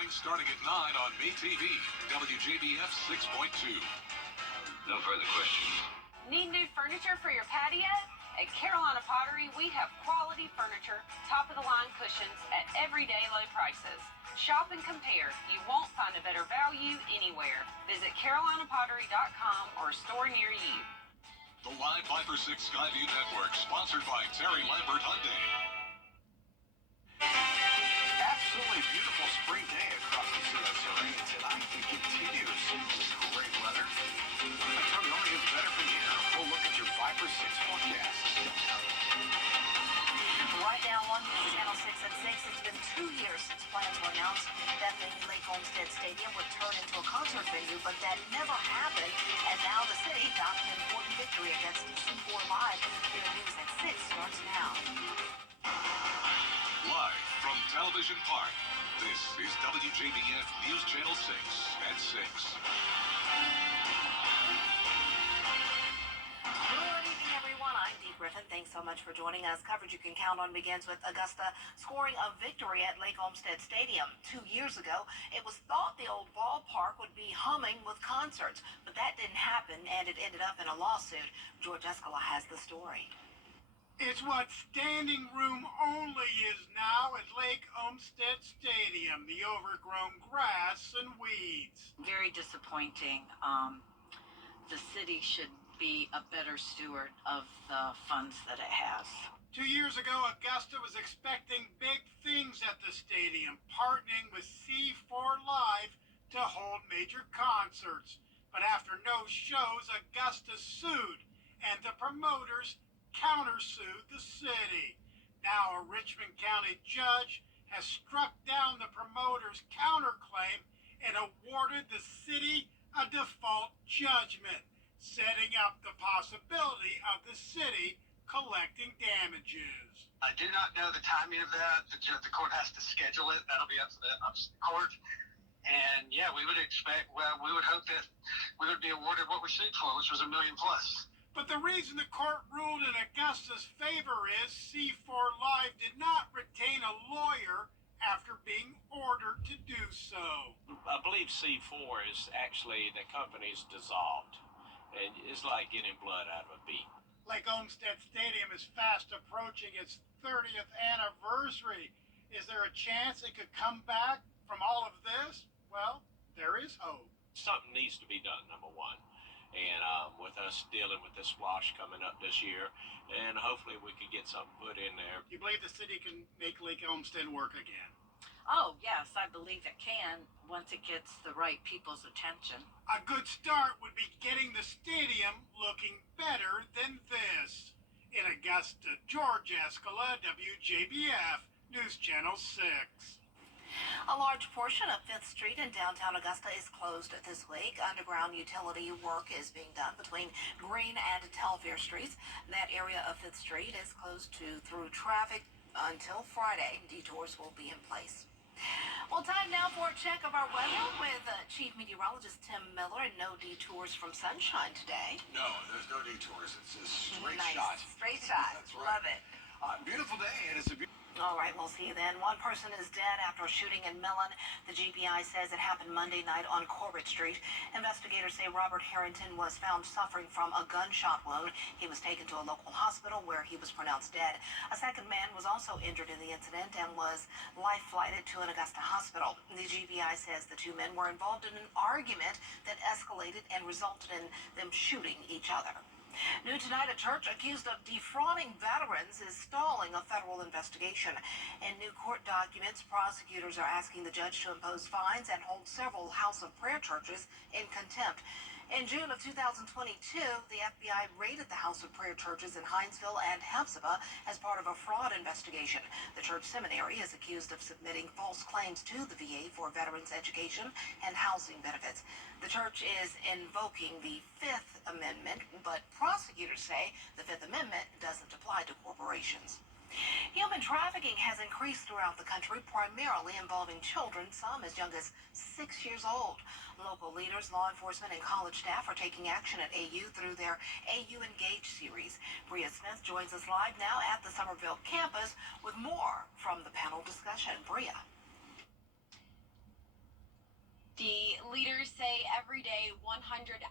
mornings starting at 9 on MeTV, WJBF 6.2. No further questions. Need new furniture for your patio? At Carolina Pottery, we have quality furniture, top-of-the-line cushions at everyday low prices. Shop and compare. You won't find a better value anywhere. Visit carolinapottery.com or a store near you. The Live 5 for 6 Skyview Network, sponsored by Terry Lambert Hyundai. Absolutely beautiful spring day across the CSRA. Tonight it continues with great weather. I told you, it only gets better from here. A full look at your 5 for 6 forecast. Right now on Channel 6 at 6, it's been 2 years since plans were announced that the Lake Olmsted Stadium would turn into a concert venue, but that never happened. And now the city got an important victory against C4 Live. Your news at 6 starts now. Live from Television Park, this is WJBF News Channel 6 at 6. Good evening, everyone. I'm Dee Griffin. Thanks so much for joining us. Coverage you can count on begins with Augusta scoring a victory at Lake Olmsted Stadium. 2 years ago, it was thought the old ballpark would be humming with concerts, but that didn't happen, and it ended up in a lawsuit. George Escala has the story. It's what standing room only is now at Lake Olmsted Stadium, the overgrown grass and weeds. Very disappointing. The city should be a better steward of the funds that it has. 2 years ago, Augusta was expecting big things at the stadium, partnering with C4 Live to hold major concerts. But after no shows, Augusta sued, and the promoters countersued the city. Now a Richmond County judge has struck down the promoters' counterclaim and awarded the city a default judgment, setting up the possibility of the city collecting damages. I do not know the timing of that. The court has to schedule it. That'll be up to the court. And yeah, we would hope that we would be awarded what we sued for, which was $1 million plus. But the reason the court ruled in Augusta's favor is C4 Live did not retain a lawyer after being ordered to do so. I believe C4 is actually, the company's dissolved. And it's like getting blood out of a beet. Lake Olmsted Stadium is fast approaching its 30th anniversary. Is there a chance it could come back from all of this? Well, there is hope. Something needs to be done, number one. And with us dealing with this splosh coming up this year, and hopefully we can get something put in there. You believe the city can make Lake Olmsted work again? Oh, yes, I believe it can once it gets the right people's attention. A good start would be getting the stadium looking better than this. In Augusta, George Escala, WJBF, News Channel 6. A large portion of 5th Street in downtown Augusta is closed this week. Underground utility work is being done between Green and Telfair Streets. That area of 5th Street is closed through traffic until Friday. Detours will be in place. Well, time now for a check of our weather with Chief Meteorologist Tim Miller. And no detours from sunshine today. No, there's no detours. It's a straight nice. shot. Straight shot. That's right. Love it. Beautiful day, and it's a beautiful. All right, we'll see you then. One person is dead after a shooting in Millen. The GBI says it happened Monday night on Corbett Street. Investigators say Robert Harrington was found suffering from a gunshot wound. He was taken to a local hospital where he was pronounced dead. A second man was also injured in the incident and was life-flighted to an Augusta hospital. The GBI says the two men were involved in an argument that escalated and resulted in them shooting each other. New tonight, a church accused of defrauding veterans is stalling a federal investigation. In new court documents, prosecutors are asking the judge to impose fines and hold several House of Prayer churches in contempt. In June of 2022, the FBI raided the House of Prayer churches in Hinesville and Hephzibah as part of a fraud investigation. The church seminary is accused of submitting false claims to the VA for veterans' education and housing benefits. The church is invoking the Fifth Amendment, but prosecutors say the Fifth Amendment doesn't apply to corporations. Human trafficking has increased throughout the country, primarily involving children, some as young as 6 years old. Local leaders, law enforcement, and college staff are taking action at AU through their AU Engage series. Bria Smith joins us live now at the Summerville campus with more from the panel discussion. Bria. leaders say every day 100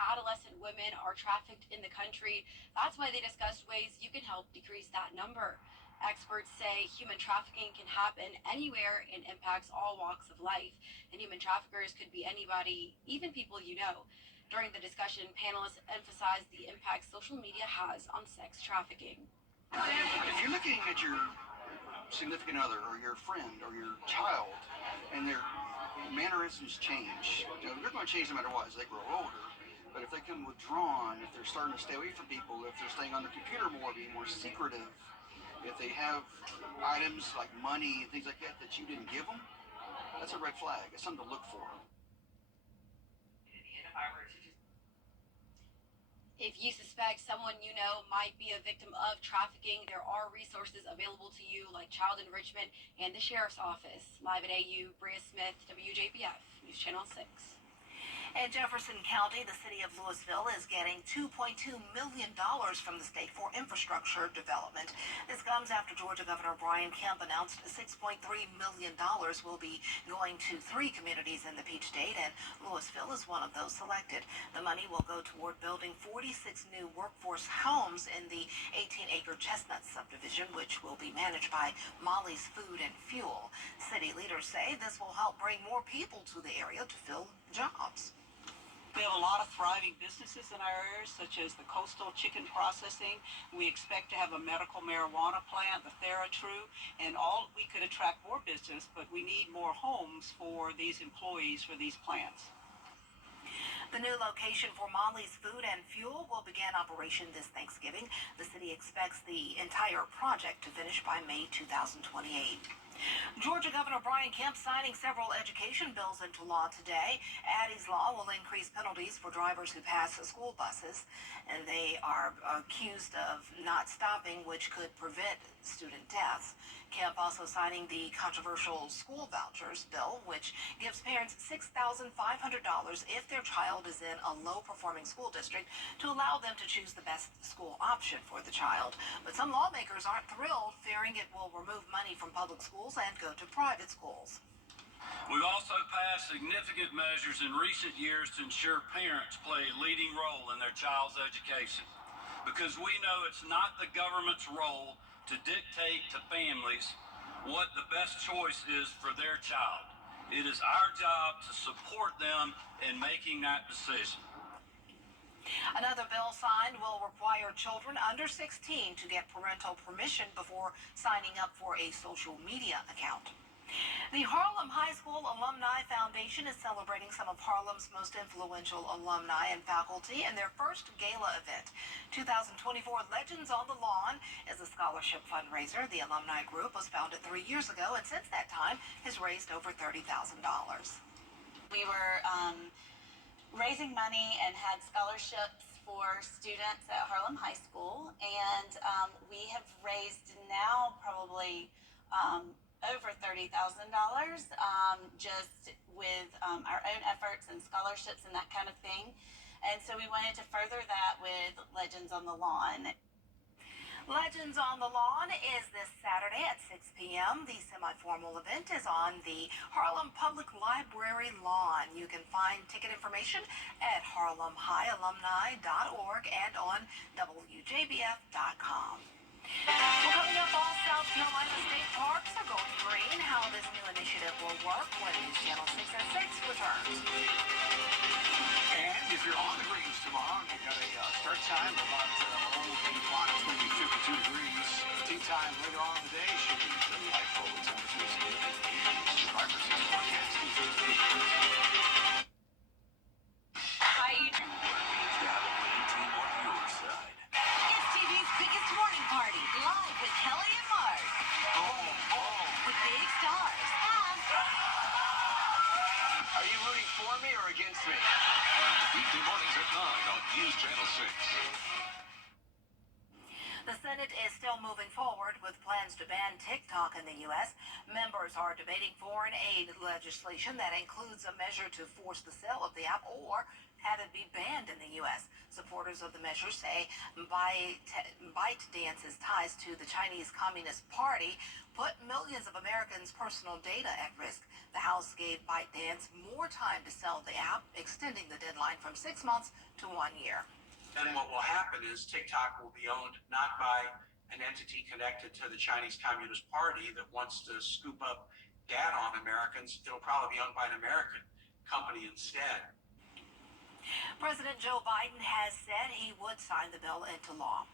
adolescent women are trafficked in the country. That's why they discussed ways you can help decrease that number. Experts say human trafficking can happen anywhere and impacts all walks of life. And human traffickers could be anybody, even people you know. During the discussion, panelists emphasized the impact social media has on sex trafficking. If you're looking at your significant other or your friend or your child and their mannerisms change, they're going to change no matter what as they grow older. But if they become withdrawn, if they're starting to stay away from people, if they're staying on the computer more, being more secretive, if they have items like money and things like that that you didn't give them, that's a red flag. It's something to look for. If you suspect someone you know might be a victim of trafficking, there are resources available to you like child enrichment and the sheriff's office. Live at AU, Bria Smith, WJBF, News Channel 6. In Jefferson County, the city of Louisville is getting $2.2 million from the state for infrastructure development. This comes after Georgia Governor Brian Kemp announced $6.3 million will be going to 3 communities in the Peach State, and Louisville is one of those selected. The money will go toward building 46 new workforce homes in the 18-acre Chestnut subdivision, which will be managed by Molly's Food and Fuel. City leaders say this will help bring more people to the area to fill jobs. We have a lot of thriving businesses in our area, such as the Coastal Chicken Processing. We expect to have a medical marijuana plant, the TheraTrue, and we could attract more business, but we need more homes for these employees for these plants. The new location for Molly's Food and Fuel will begin operation this Thanksgiving. The city expects the entire project to finish by May 2028. Georgia Governor Brian Kemp signing several education bills into law today. Addie's Law will increase penalties for drivers who pass school buses, and they are accused of not stopping, which could prevent student deaths. Kemp also signing the controversial school vouchers bill, which gives parents $6,500 if their child is in a low-performing school district to allow them to choose the best school option for the child. But some lawmakers aren't thrilled, fearing it will remove money from public schools and go to private schools. We've also passed significant measures in recent years to ensure parents play a leading role in their child's education, because we know it's not the government's role to dictate to families what the best choice is for their child. It is our job to support them in making that decision. Another bill signed will require children under 16 to get parental permission before signing up for a social media account. The Harlem High School Alumni Foundation is celebrating some of Harlem's most influential alumni and faculty in their first gala event. 2024 Legends on the Lawn is a scholarship fundraiser. The alumni group was founded 3 years ago and since that time has raised over $30,000. We were raising money and had scholarships for students at Harlem High School, and we have raised now probably over $30,000 just with our own efforts and scholarships and that kind of thing. And so we wanted to further that with Legends on the Lawn. Legends on the Lawn is this Saturday at 6 p.m. The semi-formal event is on the Harlem Public Library lawn. You can find ticket information at harlemhighalumni.org and on WJBF.com. Well, coming up, all South Carolina state parks are going green. How this new initiative will work when News Channel 6 at 6 returns. And if you're on the greens tomorrow, you've got a start time of about 8 o'clock. It's going to be 52 degrees. Tea time later on in the day should be delightful. The temperatures in the 80s. Survivor season forecast. Hi, Adrian. To have a winning team on your side. It's TV's biggest morning party, live with Kelly and Mark. With big stars and... Are you rooting for me or against me? Weekday mornings at 9 on News Channel 6. The Senate is still moving forward with plans to ban TikTok in the U.S. Members are debating foreign aid legislation that includes a measure to force the sale of the app or have it be banned in the U.S. Supporters of the measure say ByteDance's ties to the Chinese Communist Party put millions of Americans' personal data at risk. The House gave ByteDance more time to sell the app, extending the deadline from 6 months to 1 year. Then what will happen is TikTok will be owned not by an entity connected to the Chinese Communist Party that wants to scoop up data on Americans. It'll probably be owned by an American company instead. President Joe Biden has said he would sign the bill into law.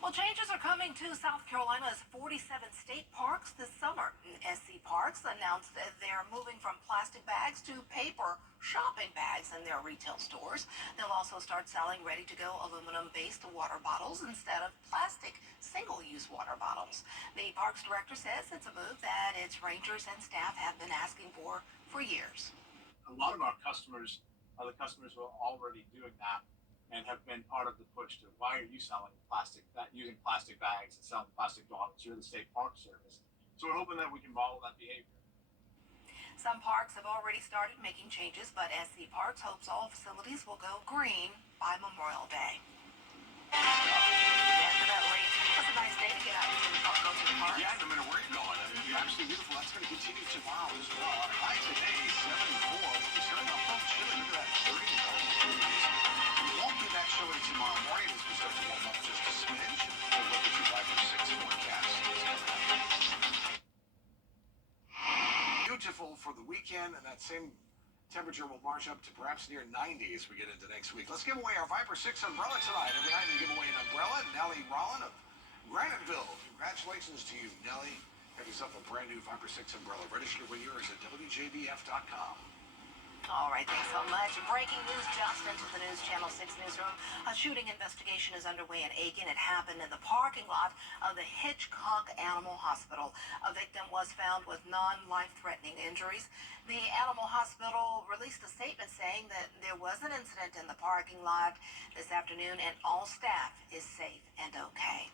Well, changes are coming to South Carolina's 47 state parks this summer. SC Parks announced that they're moving from plastic bags to paper shopping bags in their retail stores. They'll also start selling ready-to-go aluminum-based water bottles instead of plastic single-use water bottles. The parks director says it's a move that its rangers and staff have been asking for years. A lot of our customers are the customers who are already doing that and have been part of the push to, why are you selling using plastic bags and selling plastic bottles? You're the state park service. So we're hoping that we can model that behavior. Some parks have already started making changes, but SC Parks hopes all facilities will go green by Memorial Day. Definitely. It was a nice day to get out into the park, go to the park. Yeah, no matter where you're going, I mean, you're absolutely beautiful. That's going to continue tomorrow as well. Our high today, 74. But we're starting off from chilly. Look at that, 30 degrees. We won't be that chilly tomorrow morning as we start to warm up just a smidge. We'll look at your 5 or 6 forecast. Beautiful for the weekend, and that same temperature will march up to perhaps near 90 as we get into next week. Let's give away our Viper 6 umbrella tonight. Every night we give away an umbrella. Nellie Rollin of Graniteville. Congratulations to you, Nellie. Have yourself a brand new Viper 6 umbrella. Register to win yours at WJBF.com. All right, thanks so much. Breaking news just into the News Channel 6 newsroom. A shooting investigation is underway in Aiken. It happened in the parking lot of the Hitchcock Animal Hospital. A victim was found with non-life-threatening injuries. The animal hospital released a statement saying that there was an incident in the parking lot this afternoon and all staff is safe and okay.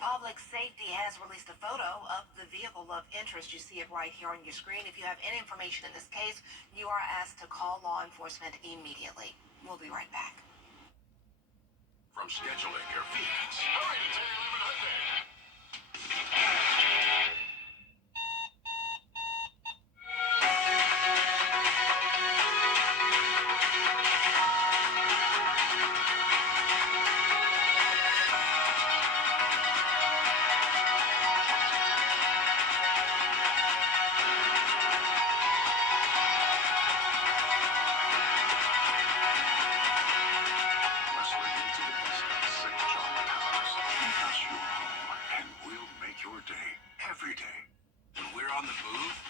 Public Safety has released a photo of the vehicle of interest. You see it right here on your screen. If you have any information in this case, you are asked to call law enforcement immediately. We'll be right back. From scheduling your feeds. All right, it's 11 Hyundai.